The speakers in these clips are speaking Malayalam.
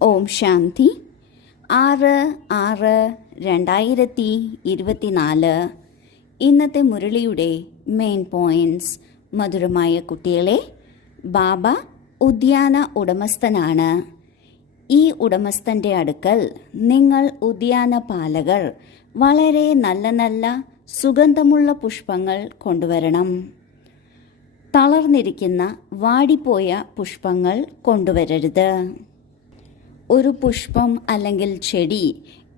ഓം ശാന്തി 6/6/2024. ഇന്നത്തെ മുരളിയുടെ മെയിൻ പോയിന്റ്സ്. മധുരമായ കുട്ടികളെ, ബാബ ഉദ്യാന ഉടമസ്ഥനാണ്. ഈ ഉടമസ്ഥൻ്റെ അടുക്കൽ നിങ്ങൾ ഉദ്യാന പാലകർ വളരെ നല്ല നല്ല സുഗന്ധമുള്ള പുഷ്പങ്ങൾ കൊണ്ടുവരണം. തളർന്നിരിക്കുന്ന വാടിപ്പോയ പുഷ്പങ്ങൾ കൊണ്ടുവരരുത്. ഒരു പുഷ്പം അല്ലെങ്കിൽ ചെടി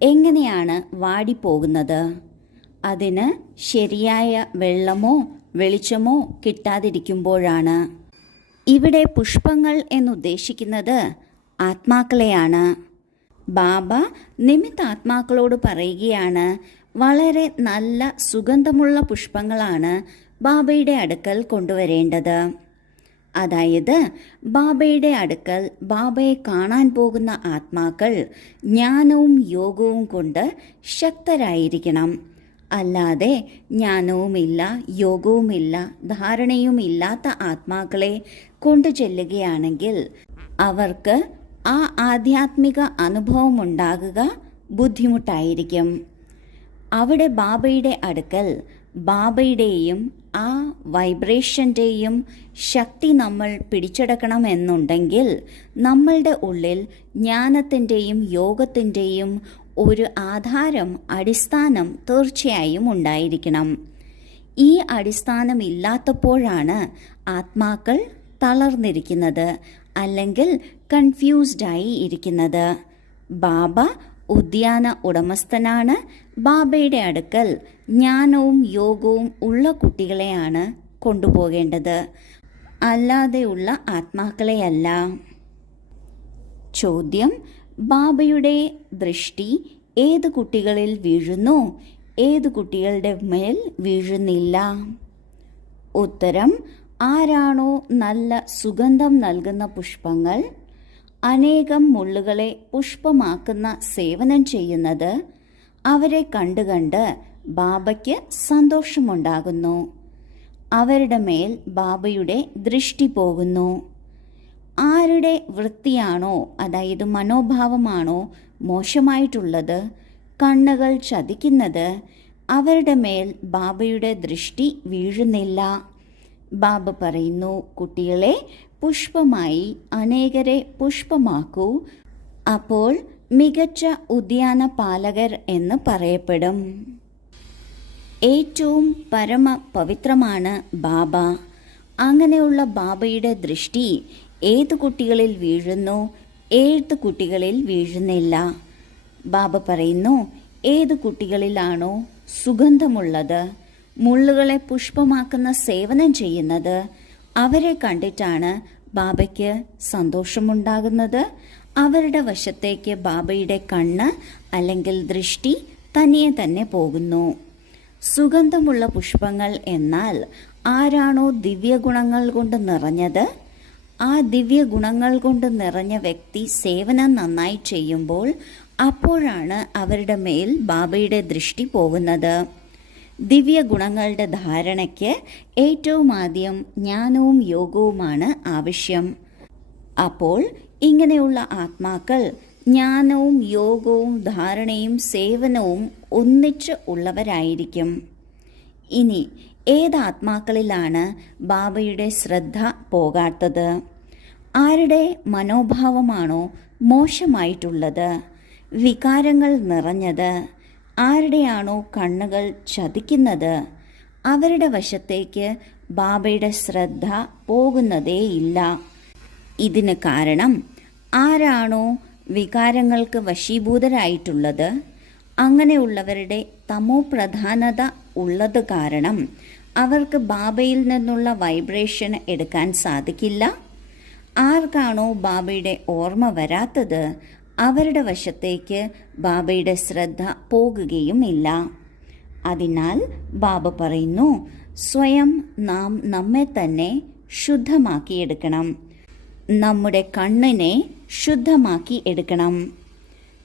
എങ്ങനെയാണ് വാടിപ്പോകുന്നത്? അതിന് ശരിയായ വെള്ളമോ വെളിച്ചമോ കിട്ടാതിരിക്കുമ്പോഴാണ്. ഇവിടെ പുഷ്പങ്ങൾ എന്നുദ്ദേശിക്കുന്നത് ആത്മാക്കളെയാണ്. ബാബ നിമിത്താത്മാക്കളോട് പറയുകയാണ്, വളരെ നല്ല സുഗന്ധമുള്ള പുഷ്പങ്ങളാണ് ബാബയുടെ അടുക്കൽ കൊണ്ടുവരേണ്ടത്. അതായത് ബാബയുടെ അടുക്കൽ ബാബയെ കാണാൻ പോകുന്ന ആത്മാക്കൾ ജ്ഞാനവും യോഗവും കൊണ്ട് ശക്തരായിരിക്കണം. അല്ലാതെ ജ്ഞാനവുമില്ല, യോഗവുമില്ല, ധാരണയുമില്ലാത്ത ആത്മാക്കളെ കൊണ്ടു ചെല്ലുകയാണെങ്കിൽ അവർക്ക് ആ ആധ്യാത്മിക അനുഭവം ഉണ്ടാകുക ബുദ്ധിമുട്ടായിരിക്കും. അവിടെ ബാബയുടെ അടുക്കൽ ബാബയുടെയും ആ വൈബ്രേഷൻ്റെയും ശക്തി നമ്മൾ പിടിച്ചെടുക്കണമെന്നുണ്ടെങ്കിൽ നമ്മളുടെ ഉള്ളിൽ ജ്ഞാനത്തിൻ്റെയും യോഗത്തിൻ്റെയും ഒരു ആധാരം, അടിസ്ഥാനം തീർച്ചയായും ഉണ്ടായിരിക്കണം. ഈ അടിസ്ഥാനം ഇല്ലാത്തപ്പോഴാണ് ആത്മാക്കൾ തളർന്നിരിക്കുന്നത്, അല്ലെങ്കിൽ കൺഫ്യൂസ്ഡായി ഇരിക്കുന്നത്. ബാബ ഉദ്യാന ഉടമസ്ഥനാണ്. ബാബയുടെ അടുക്കൽ ജ്ഞാനവും യോഗവും ഉള്ള കുട്ടികളെയാണ് കൊണ്ടുപോകേണ്ടത്, അല്ലാതെയുള്ള ആത്മാക്കളെയല്ല. ചോദ്യം: ബാബയുടെ ദൃഷ്ടി ഏത് കുട്ടികളിൽ വീഴുന്നു, ഏത് കുട്ടികളുടെ മേൽ വീഴുന്നില്ല? ഉത്തരം: ആരാണോ നല്ല സുഗന്ധം നൽകുന്ന പുഷ്പങ്ങൾ, അനേകം മുള്ളുകളെ പുഷ്പമാക്കുന്ന സേവനം ചെയ്യുന്നത്, അവരെ കണ്ട് ബാബയ്ക്ക് സന്തോഷമുണ്ടാകുന്നു. അവരുടെ മേൽ ബാബയുടെ ദൃഷ്ടി പോകുന്നു. ആരുടെ വൃത്തിയാണോ, അതായത് മനോഭാവമാണോ മോശമായിട്ടുള്ളത്, കണ്ണുകൾ ചതിക്കുന്നത്, അവരുടെ മേൽ ബാബയുടെ ദൃഷ്ടി വീഴുന്നില്ല. ബാബ പറയുന്നു, കുട്ടികളെ പുഷ്പമായി അനേകരെ പുഷ്പമാക്കൂ, അപ്പോൾ മികച്ച ഉദ്യാന പാലകർ എന്ന് പറയപ്പെടും. ഏറ്റവും പരമ പവിത്രമാണ് ബാബ. അങ്ങനെയുള്ള ബാബയുടെ ദൃഷ്ടി ഏത് കുട്ടികളിൽ വീഴുന്നു, ഏത് കുട്ടികളിൽ വീഴുന്നില്ല? ബാബ പറയുന്നു, ഏത് കുട്ടികളിലാണോ സുഗന്ധമുള്ളത്, മുള്ളുകളെ പുഷ്പമാക്കുന്ന സേവനം ചെയ്യുന്നത്, അവരെ കണ്ടിട്ടാണ് ബാബയ്ക്ക് സന്തോഷമുണ്ടാകുന്നത്. അവരുടെ വശത്തേക്ക് ബാബയുടെ കണ്ണ് അല്ലെങ്കിൽ ദൃഷ്ടി തനിയെ തന്നെ പോകുന്നു. സുഗന്ധമുള്ള പുഷ്പങ്ങൾ എന്നാൽ ആരാണോ ദിവ്യഗുണങ്ങൾ കൊണ്ട് നിറഞ്ഞത്, ആ ദിവ്യഗുണങ്ങൾ കൊണ്ട് നിറഞ്ഞ വ്യക്തി സേവനം നന്നായി ചെയ്യുമ്പോൾ അപ്പോഴാണ് അവരുടെ മേൽ ബാബയുടെ ദൃഷ്ടി പോകുന്നത്. ദിവ്യ ഗുണങ്ങളുടെ ധാരണയ്ക്ക് ഏറ്റവും ആദ്യം ജ്ഞാനവും യോഗവുമാണ് ആവശ്യം. അപ്പോൾ ഇങ്ങനെയുള്ള ആത്മാക്കൾ ജ്ഞാനവും യോഗവും ധാരണയും സേവനവും ഒന്നിച്ച് ഉള്ളവരായിരിക്കും. ഇനി ഏത് ആത്മാക്കളിലാണ് ബാബയുടെ ശ്രദ്ധ പോകാത്തത്? ആരുടെ മനോഭാവമാണോ മോശമായിട്ടുള്ളത്, വികാരങ്ങൾ നിറഞ്ഞത്, ആരുടെയാണോ കണ്ണുകൾ ചതിക്കുന്നത്, അവരുടെ വശത്തേക്ക് ബാബയുടെ ശ്രദ്ധ പോകുന്നതേയില്ല. ഇതിന് കാരണം ആരാണോ വികാരങ്ങൾക്ക് വശീഭൂതരായിട്ടുള്ളത്, അങ്ങനെയുള്ളവരുടെ തമോ പ്രധാനത ഉള്ളത് കാരണം അവർക്ക് ബാബയിൽ നിന്നുള്ള വൈബ്രേഷൻ എടുക്കാൻ സാധിക്കില്ല. ആർക്കാണോ ബാബയുടെ ഓർമ്മ വരാത്തത്, അവരുടെ വശത്തേക്ക് ബാബയുടെ ശ്രദ്ധ പോകുകയുമില്ല. അതിനാൽ ബാബ പറയുന്നു, സ്വയം നാം നമ്മെ തന്നെ ശുദ്ധമാക്കിയെടുക്കണം, നമ്മുടെ കണ്ണിനെ ശുദ്ധമാക്കി എടുക്കണം.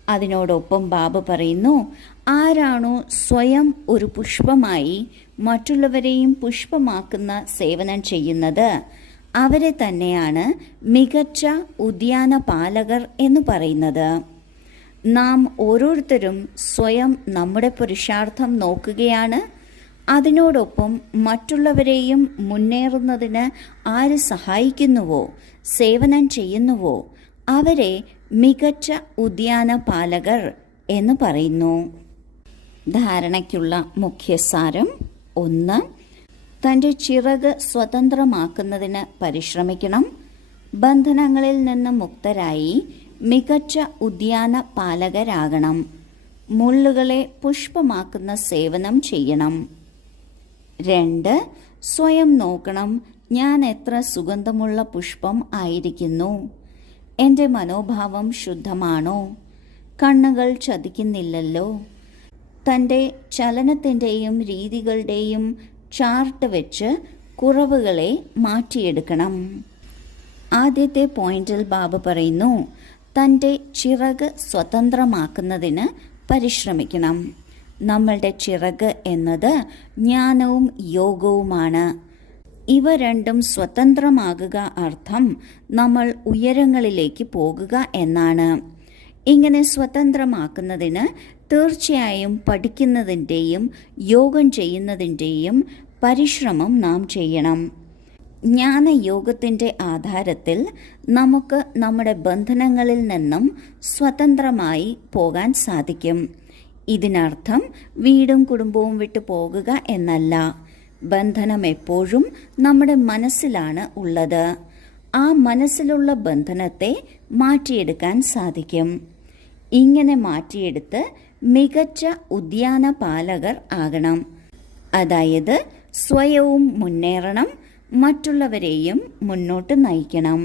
അതിനോടൊപ്പം ബാബ പറയുന്നു, ആരാണോ സ്വയം ഒരു പുഷ്പമായി മറ്റുള്ളവരെയും പുഷ്പമാക്കുന്ന സേവനം ചെയ്യുന്നത്, അവരെ തന്നെയാണ് മികച്ച ഉദ്യാനപാലകർ എന്ന് പറയുന്നത്. നാം ഓരോരുത്തരും സ്വയം നമ്മുടെ പുരുഷാർത്ഥം നോക്കുകയാണ്. അതിനോടൊപ്പം മറ്റുള്ളവരെയും മുന്നേറുന്നതിന് ആര് സഹായിക്കുന്നുവോ, സേവനം ചെയ്യുന്നുവോ അവരെ മികച്ച ഉദ്യാനപാലകർ എന്ന് പറയുന്നു. ധാരണയ്ക്കുള്ള മുഖ്യസാരം: 1. തൻ്റെ ചിറക് സ്വതന്ത്രമാക്കുന്നതിന് പരിശ്രമിക്കണം. ബന്ധനങ്ങളിൽ നിന്ന് മുക്തരായി മികച്ച ഉദ്യാനപാലകരാകണം. മുള്ളുകളെ പുഷ്പമാക്കുന്ന സേവനം ചെയ്യണം. 2. സ്വയം നോക്കണം, ഞാൻ എത്ര സുഗന്ധമുള്ള പുഷ്പം ആയിരിക്കുന്നു. എൻ്റെ മനോഭാവം ശുദ്ധമാണോ? കണ്ണുകൾ ചതിക്കുന്നില്ലല്ലോ. തൻ്റെ ചലനത്തിൻ്റെയും രീതികളുടെയും ചാർട്ട് വെച്ച് കുറവുകളെ മാറ്റിയെടുക്കണം. ആദ്യത്തെ പോയിന്റിൽ ബാബ പറയുന്നു, തൻ്റെ ചിറക് സ്വതന്ത്രമാക്കുന്നതിന് പരിശ്രമിക്കണം. നമ്മളുടെ ചിറക് എന്നത് ജ്ഞാനവും യോഗവുമാണ്. ഇവ രണ്ടും സ്വതന്ത്രമാകുക അർത്ഥം നമ്മൾ ഉയരങ്ങളിലേക്ക് പോകുക എന്നാണ്. ഇങ്ങനെ സ്വതന്ത്രമാക്കുന്നതിന് തീർച്ചയായും പഠിക്കുന്നതിൻ്റെയും യോഗം ചെയ്യുന്നതിൻ്റെയും പരിശ്രമം നാം ചെയ്യണം. ജ്ഞാനയോഗത്തിൻ്റെ ആധാരത്തിൽ നമുക്ക് നമ്മുടെ ബന്ധനങ്ങളിൽ നിന്നും സ്വതന്ത്രമായി പോകാൻ സാധിക്കും. ഇതിനർത്ഥം വീടും കുടുംബവും വിട്ടു പോകുക എന്നല്ല. ബന്ധനം എപ്പോഴും നമ്മുടെ മനസ്സിലാണ് ഉള്ളത്. ആ മനസ്സിലുള്ള ബന്ധനത്തെ മാറ്റിയെടുക്കാൻ സാധിക്കും. ഇങ്ങനെ മാറ്റിയെടുത്ത് മികച്ച ഉദ്യാനപാലകർ ആകണം. അതായത് സ്വയവും മുന്നേറണം, മറ്റുള്ളവരെയും മുന്നോട്ട് നയിക്കണം.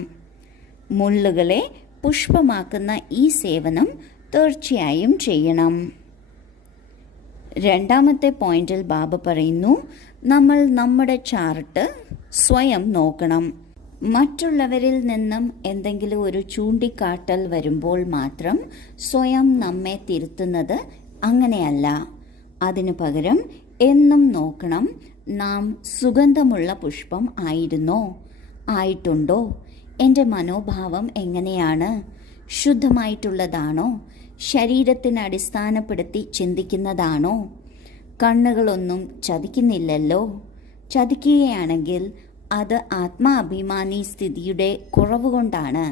മുള്ളുകളെ പുഷ്പമാക്കുന്ന ഈ സേവനം തീർച്ചയായും ചെയ്യണം. രണ്ടാമത്തെ പോയിന്റിൽ ബാബ പറയുന്നു, നമ്മൾ നമ്മുടെ ചാർട്ട് സ്വയം നോക്കണം. മറ്റുള്ളവരിൽ നിന്നും എന്തെങ്കിലും ഒരു ചൂണ്ടിക്കാട്ടൽ വരുമ്പോൾ മാത്രം സ്വയം നമ്മെ തിരുത്തുന്നത് അങ്ങനെയല്ല. അതിനു പകരം എന്നും നോക്കണം, നാം സുഗന്ധമുള്ള പുഷ്പം ആയിരുന്നോ, ആയിട്ടുണ്ടോ? എൻ്റെ മനോഭാവം എങ്ങനെയാണ്? ശുദ്ധമായിട്ടുള്ളതാണോ? ശരീരത്തിന് അടിസ്ഥാനപ്പെടുത്തി ചിന്തിക്കുന്നതാണോ? കണ്ണുകളൊന്നും ചതിക്കുന്നില്ലല്ലോ. ചതിക്കുകയാണെങ്കിൽ അത് ആത്മാഭിമാനി സ്ഥിതിയുടെ കുറവുകൊണ്ടാണ്.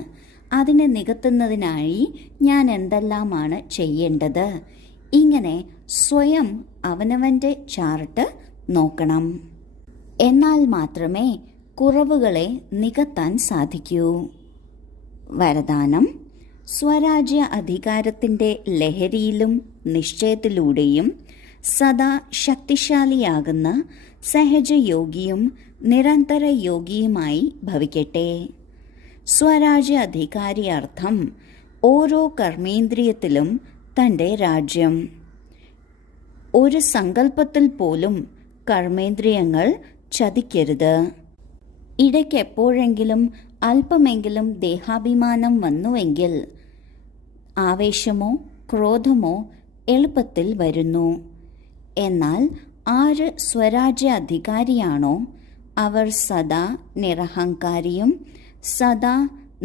അതിനെ നികത്തുന്നതിനായി ഞാൻ എന്തെല്ലാമാണ് ചെയ്യേണ്ടത്? ഇങ്ങനെ സ്വയം അവനവൻ്റെ ചാർട്ട് നോക്കണം. എന്നാൽ മാത്രമേ കുറവുകളെ നികത്താൻ സാധിക്കൂ. വരദാനം: സ്വരാജ്യ അധികാരത്തിൻ്റെ ലഹരിയിലും നിശ്ചയത്തിലൂടെയും സദാ ശക്തിശാലിയാകുന്ന സഹജയോഗിയും നിരന്തര യോഗിയുമായി ഭവിക്കട്ടെ. സ്വരാജ്യ അധികാരി അർത്ഥം ഓരോ കർമ്മേന്ദ്രിയത്തിലും തൻ്റെ രാജ്യം. ഒരു സങ്കല്പത്തിൽ പോലും കർമ്മേന്ദ്രിയങ്ങൾ ചതിക്കരുത്. ഇടയ്ക്ക് എപ്പോഴെങ്കിലും അല്പമെങ്കിലും ദേഹാഭിമാനം വന്നുവെങ്കിൽ ആവേശമോ ക്രോധമോ എളുപ്പത്തിൽ വരുന്നു. എന്നാൽ ആര് സ്വരാജ്യ അധികാരിയാണോ അവർ സദാ നിരഹങ്കാരിയും സദാ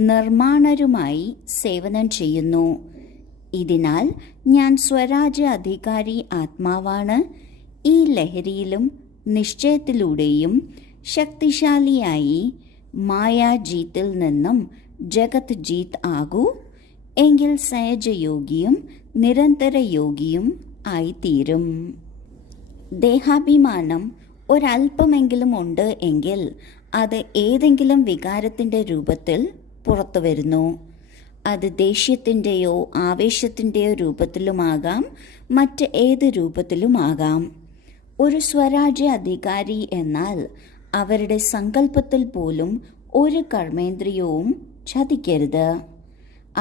നിർമ്മാണരുമായി സേവനം ചെയ്യുന്നു. ഇതിനാൽ ഞാൻ സ്വരാജ്യ അധികാരി ആത്മാവാണ്. ഈ ലഹരിയിലും നിശ്ചയത്തിലൂടെയും ശക്തിശാലിയായി മായാജീത്തിൽ നിന്നും ജഗത് ജീത്ത് ആകൂ. എങ്കിൽ സഹജയോഗിയും നിരന്തര യോഗിയും ആയിത്തീരും. ദേഹാഭിമാനം ഒരല്പമെങ്കിലും ഉണ്ട് എങ്കിൽ അത് ഏതെങ്കിലും വികാരത്തിൻ്റെ രൂപത്തിൽ പുറത്തു വരുന്നു. അത് ദേഷ്യത്തിൻ്റെയോ ആവേശത്തിൻ്റെയോ രൂപത്തിലുമാകാം, മറ്റ് ഏത് രൂപത്തിലുമാകാം. ഒരു സ്വരാജ്യ അധികാരി എന്നാൽ അവരുടെ സങ്കല്പത്തിൽ പോലും ഒരു കർമ്മേന്ദ്രിയവും ചതിക്കരുത്.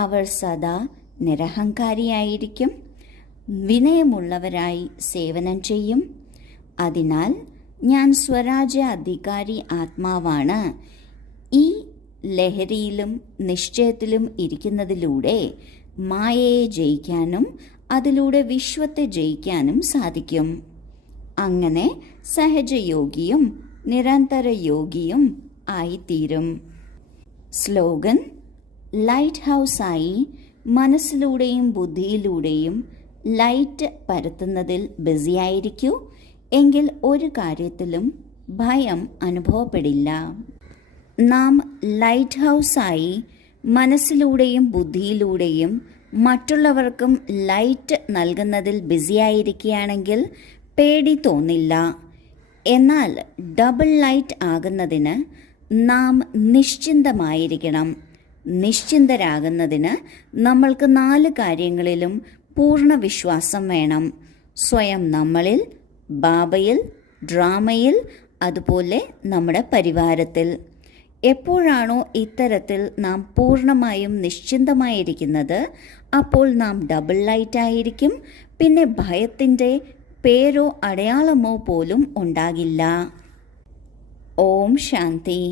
അവർ സദാ നിരഹങ്കാരിയായിരിക്കും, വിനയമുള്ളവരായി സേവനം ചെയ്യും. അതിനാൽ ഞാൻ സ്വരാജ്യ അധികാരി ആത്മാവാണ്. ഈ ലഹരിയിലും നിശ്ചയത്തിലും ഇരിക്കുന്നതിലൂടെ മായയെ ജയിക്കാനും അതിലൂടെ വിശ്വത്തെ ജയിക്കാനും സാധിക്കും. അങ്ങനെ സഹജയോഗിയും നിരന്തര യോഗിയും ആയിത്തീരും. സ്ലോഗൻ: ലൈറ്റ് ഹൗസായി മനസ്സിലൂടെയും ബുദ്ധിയിലൂടെയും ലൈറ്റ് പരത്തുന്നതിൽ ബിസിയായിരിക്കൂ. എങ്കിൽ ഒരു കാര്യത്തിലും ഭയം അനുഭവപ്പെടില്ല. നാം ലൈറ്റ് ഹൗസായി മനസ്സിലൂടെയും ബുദ്ധിയിലൂടെയും മറ്റുള്ളവർക്കും ലൈറ്റ് നൽകുന്നതിൽ ബിസിയായിരിക്കുകയാണെങ്കിൽ പേടി തോന്നില്ല. എന്നാൽ ഡബിൾ ലൈറ്റ് ആകുന്നതിന് നാം നിശ്ചിന്തമായിരിക്കണം. നിശ്ചിന്തരാകുന്നതിന് നമ്മൾക്ക് 4 കാര്യങ്ങളിലും പൂർണ്ണ വിശ്വാസം വേണം. സ്വയം നമ്മളിൽ, ബാബയിൽ, ഡ്രാമയിൽ, അതുപോലെ നമ്മുടെ പരിവാരത്തിൽ. എപ്പോഴാണോ ഇത്തരത്തിൽ നാം പൂർണ്ണമായും നിശ്ചിന്തമായിരിക്കുന്നത്, അപ്പോൾ നാം ഡബിൾ ലൈറ്റ് ആയിരിക്കും. പിന്നെ ഭയത്തിൻ്റെ പേരോ അടയാളമോ പോലും ഉണ്ടാകില്ല. ഓം ശാന്തി.